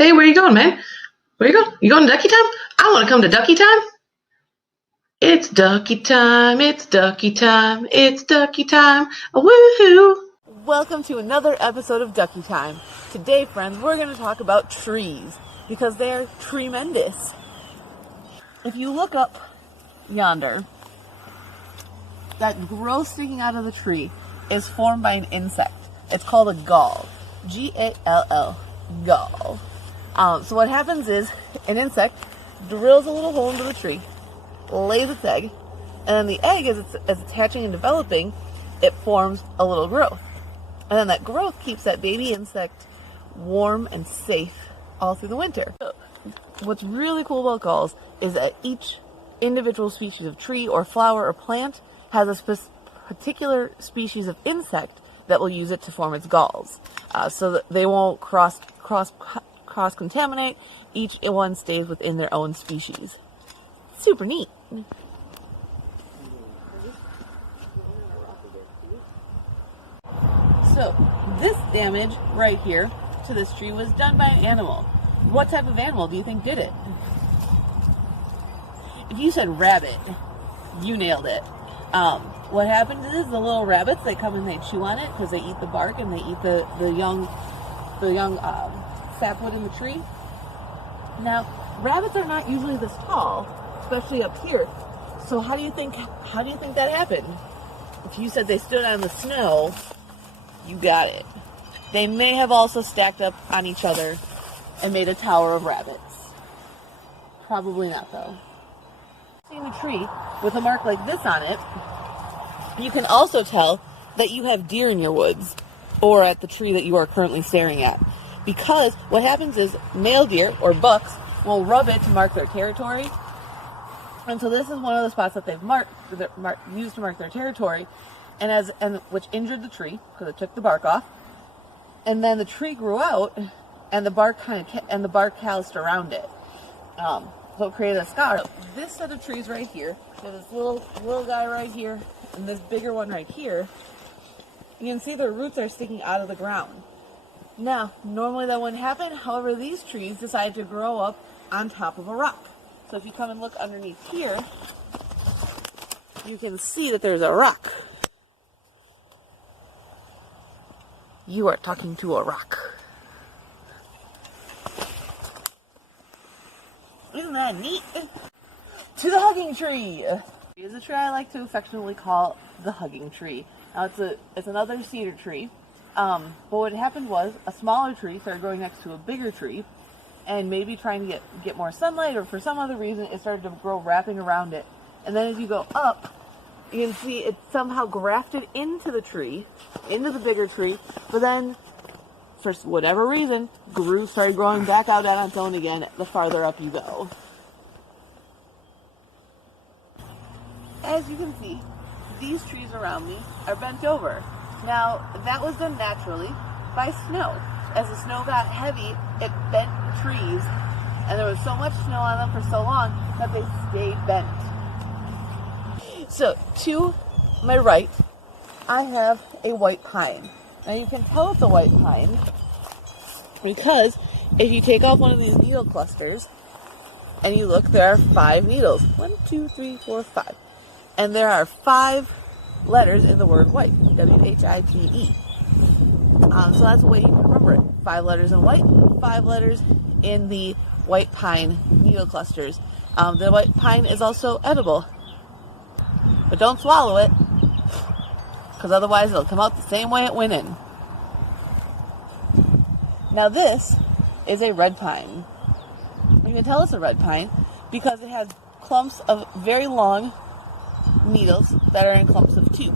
Hey, where you going, man? Where you going? You going to Ducky time? I want to come to Ducky time. It's Ducky time. It's Ducky time. It's Ducky time. Woohoo! Welcome to another episode of Ducky Time. Today, friends, we're going to talk about trees because they're tremendous. If you look up yonder, that growth sticking out of the tree is formed by an insect. It's called a gall. G-A-L-L. Gall. So what happens is an insect drills a little hole into the tree, lays its egg, and then the egg, as it's hatching and developing, it forms a little growth. And then that growth keeps that baby insect warm and safe all through the winter. So what's really cool about galls is that each individual species of tree or flower or plant has a particular species of insect that will use it to form its galls, so that they won't cross-contaminate. Each one stays within their own species. Super neat. So this damage right here to this tree was done by an animal. What type of animal do you think did it? If you said rabbit, you nailed it. What happens is the little rabbits, they come and they chew on it because they eat the bark and they eat the young sapwood in the tree. Now, rabbits are not usually this tall, especially up here. So how do you think that happened? If you said they stood on the snow, you got it. They may have also stacked up on each other and made a tower of rabbits. Probably not, though. Seeing a tree with a mark like this on it, you can also tell that you have deer in your woods or at the tree that you are currently staring at. Because what happens is male deer or bucks will rub it to mark their territory. And so this is one of the spots that they've used to mark their territory, and which injured the tree because it took the bark off. And then the tree grew out, and the bark calloused around it. So it created a scar. This set of trees right here, so this little guy right here, and this bigger one right here, you can see their roots are sticking out of the ground. Now, normally that wouldn't happen. However, these trees decided to grow up on top of a rock. So if you come and look underneath here, you can see that there's a rock. You are talking to a rock. Isn't that neat? To the hugging tree. It's a tree I like to affectionately call the hugging tree. Now it's another cedar tree. But what happened was a smaller tree started growing next to a bigger tree, and maybe trying to get more sunlight, or for some other reason it started to grow wrapping around it. And then as you go up, you can see it somehow grafted into the tree, into the bigger tree, but then for whatever reason started growing back out on its own again the farther up you go. As you can see, these trees around me are bent over. Now, that was done naturally by snow. As the snow got heavy, it bent the trees, and there was so much snow on them for so long that they stayed bent. So, to my right, I have a white pine. Now, you can tell it's a white pine because if you take off one of these needle clusters and you look, there are 5 needles. 1, 2, 3, 4, 5. And there are 5 letters in the word white, W-H-I-T-E. So that's the way you can remember it. 5 letters in white, 5 letters in the white pine needle clusters. The white pine is also edible, but don't swallow it, because otherwise it'll come out the same way it went in. Now this is a red pine. You can tell it's a red pine because it has clumps of very long needles that are in clumps of 2.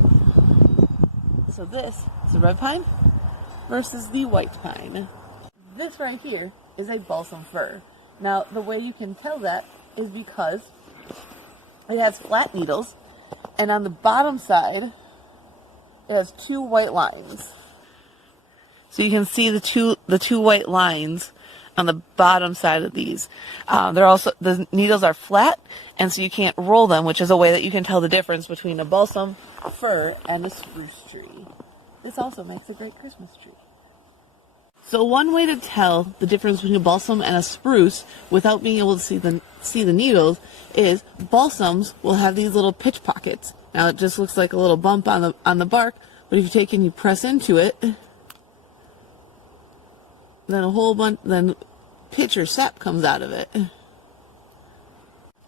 So this is the red pine versus the white pine. This right here is a balsam fir. Now, the way you can tell that is because it has flat needles, and on the bottom side, it has 2 white lines. So you can see the two white lines on the bottom side of these. The needles are flat, and so you can't roll them, which is a way that you can tell the difference between a balsam fir and a spruce tree. This also makes a great Christmas tree. So one way to tell the difference between a balsam and a spruce without being able to see the needles is balsams will have these little pitch pockets. Now it just looks like a little bump on the bark, but if you take and you press into it, then pitch or sap comes out of it.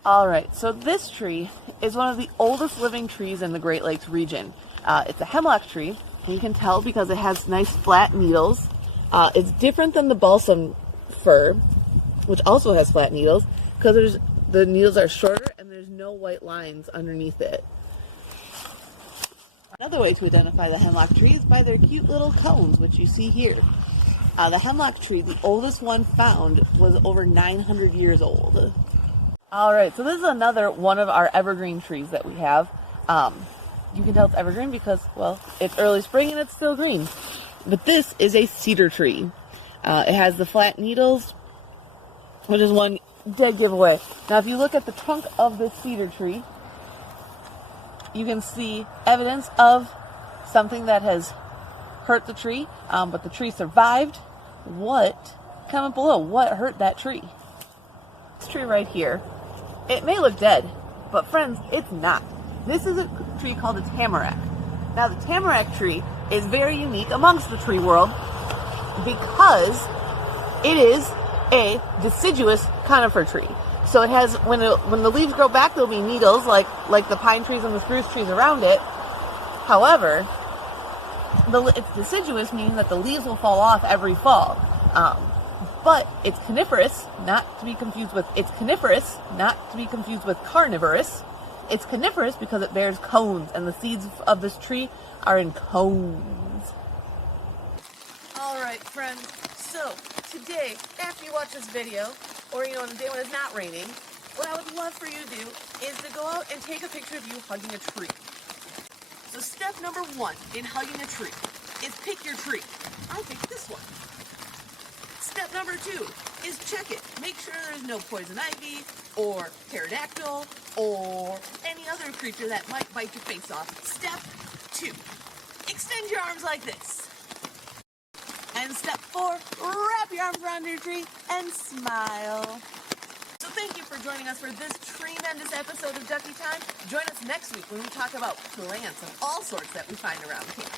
Alright, so this tree is one of the oldest living trees in the Great Lakes region. It's a hemlock tree, and you can tell because it has nice flat needles. It's different than the balsam fir, which also has flat needles, because the needles are shorter and there's no white lines underneath it. Another way to identify the hemlock tree is by their cute little cones, which you see here. The hemlock tree, the oldest one found, was over 900 years old. Alright, so this is another one of our evergreen trees that we have. You can tell it's evergreen because, well, it's early spring and it's still green. But this is a cedar tree. It has the flat needles, which is one dead giveaway. Now, if you look at the trunk of this cedar tree, you can see evidence of something that has hurt the tree, but the tree survived. Comment below, what hurt that tree? This tree right here, it may look dead, but friends, it's not. This is a tree called a tamarack. Now, the tamarack tree is very unique amongst the tree world because it is a deciduous conifer tree. So it has, when the leaves grow back, there'll be needles like the pine trees and the spruce trees around it. However, it's deciduous, meaning that the leaves will fall off every fall. But it's coniferous, not to be confused with carnivorous. It's coniferous because it bears cones, and the seeds of this tree are in cones. Alright, friends, so today, after you watch this video, or on a day when it's not raining, what I would love for you to do is to go out and take a picture of you hugging a tree. So step number 1 in hugging a tree is pick your tree. I picked this one. Step number 2 is check it. Make sure there's no poison ivy, or pterodactyl, or any other creature that might bite your face off. Step 2, extend your arms like this. And step 4, wrap your arms around your tree and smile. So thank you for joining us for this tremendous episode of Ducky Time. Join us next week when we talk about plants of all sorts that we find around camp.